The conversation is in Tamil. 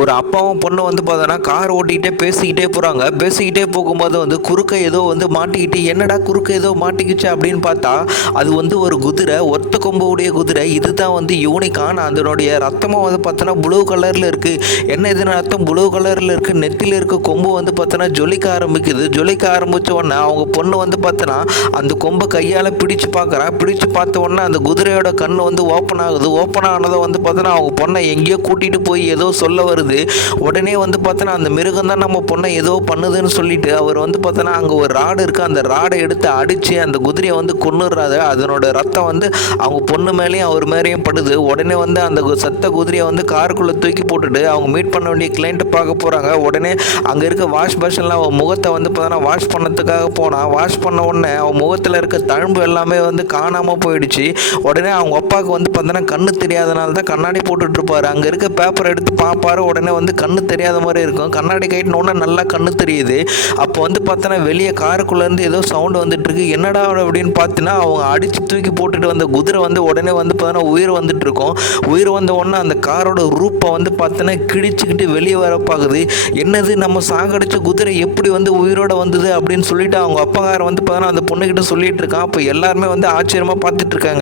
ஒரு அப்பாவும் பொண்ணு வந்து பார்த்தோன்னா கார் ஓட்டிக்கிட்டே பேசிக்கிட்டே போகிறாங்க. பேசிக்கிட்டே போகும்போது வந்து குறுக்க ஏதோ வந்து மாட்டிக்கிட்டு, என்னடா குறுக்க ஏதோ மாட்டிக்கிச்சு அப்படின்னு பார்த்தா அது வந்து ஒரு குதிரை, ஒத்த கொம்பு உடைய குதிரை. இதுதான் வந்து யூனிகான். அதனுடைய ரத்தமும் வந்து பார்த்தோன்னா ப்ளூ கலரில் இருக்குது. என்ன இதுன்னு ரத்தம் ப்ளூ கலரில் இருக்குது. நெத்தியில் இருக்க கொம்பு வந்து பார்த்தோன்னா ஜொலிக்க ஆரம்பிக்குது. ஜொலிக்க ஆரம்பித்த உடனே அவங்க பொண்ணு வந்து பார்த்தோன்னா அந்த கொம்பை கையால் பிடிச்சு பார்க்குறா. பிடிச்சு பார்த்த உடனே அந்த குதிரையோட கண் வந்து ஓப்பன் ஆகுது. ஓப்பன் ஆனதை வந்து பார்த்தோன்னா அவங்க பொண்ணை எங்கேயோ கூட்டிகிட்டு போய் ஏதோ சொல்ல வருது. உடனே வந்து பார்த்தோன்னா அந்த மிருகம் தான் நம்ம பொண்ணை ஏதோ பண்ணுதுன்னு சொல்லிட்டு அவர் வந்து பார்த்தோன்னா அங்கே ஒரு ராடு இருக்குது. அந்த ராடை எடுத்து அடித்து அந்த குதிரையை வந்து கொன்னுடுறாரு. அதனோட ரத்தம் வந்து அவங்க பொண்ணு மேலேயும் அவர் மேலேயும் படுது. உடனே வந்து அந்த சத்த குதிரையை வந்து காருக்குள்ளே தூக்கி போட்டுட்டு அவங்க மீட் பண்ண வேண்டிய கிளைண்ட்டை பார்க்க போகிறாங்க. உடனே அங்கே இருக்க வாஷ் பேஷனில் அவன் முகத்தை வந்து பார்த்தோன்னா வாஷ் பண்ணதுக்காக போனான். வாஷ் பண்ண உடனே அவன் முகத்தில் இருக்க தழும்பு எல்லாமே வந்து காணாமல் போயிடுச்சு. உடனே அவங்க அப்பாவுக்கு வந்து பார்த்தோன்னா கண்ணு தெரியாதனால தான் கண்ணாடி போட்டுட்டு இருப்பார். அங்கே இருக்க பேப்பர் எடுத்து பார்ப்பாரு. உடனே வந்து கண்ணு தெரியாத மாதிரி இருக்கும். கண்ணாடி கைட்டினோடனே நல்லா கண்ணு தெரியுது. அப்போ வந்து பார்த்தோன்னா வெளியே காருக்குள்ளேருந்து ஏதோ சவுண்டு வந்துட்டுருக்கு. என்னடா அப்படின்னு பார்த்தீங்கன்னா அவங்க அடித்து தூக்கி போட்டுட்டு வந்த குதிரை வந்து உடனே வந்து பார்த்தோன்னா உயிர் வந்துட்டுருக்கோம். உயிர் வந்த உடனே அந்த காரோட ரூப்பை வந்து பார்த்தோன்னா கிழிச்சிக்கிட்டு வெளியே வர பார்க்குது. என்னது நம்ம சாகடிச்ச குதிரை எப்படி வந்து உயிரோட வந்தது அப்படின்னு சொல்லிட்டு அவங்க அப்பங்காரன் வந்து பார்த்தோன்னா அந்த பொண்ணுக்கிட்ட சொல்லிட்டு இருக்கான். அப்போ எல்லாருமே வந்து ஆச்சரியமாக பார்த்துட்டு இருக்காங்க.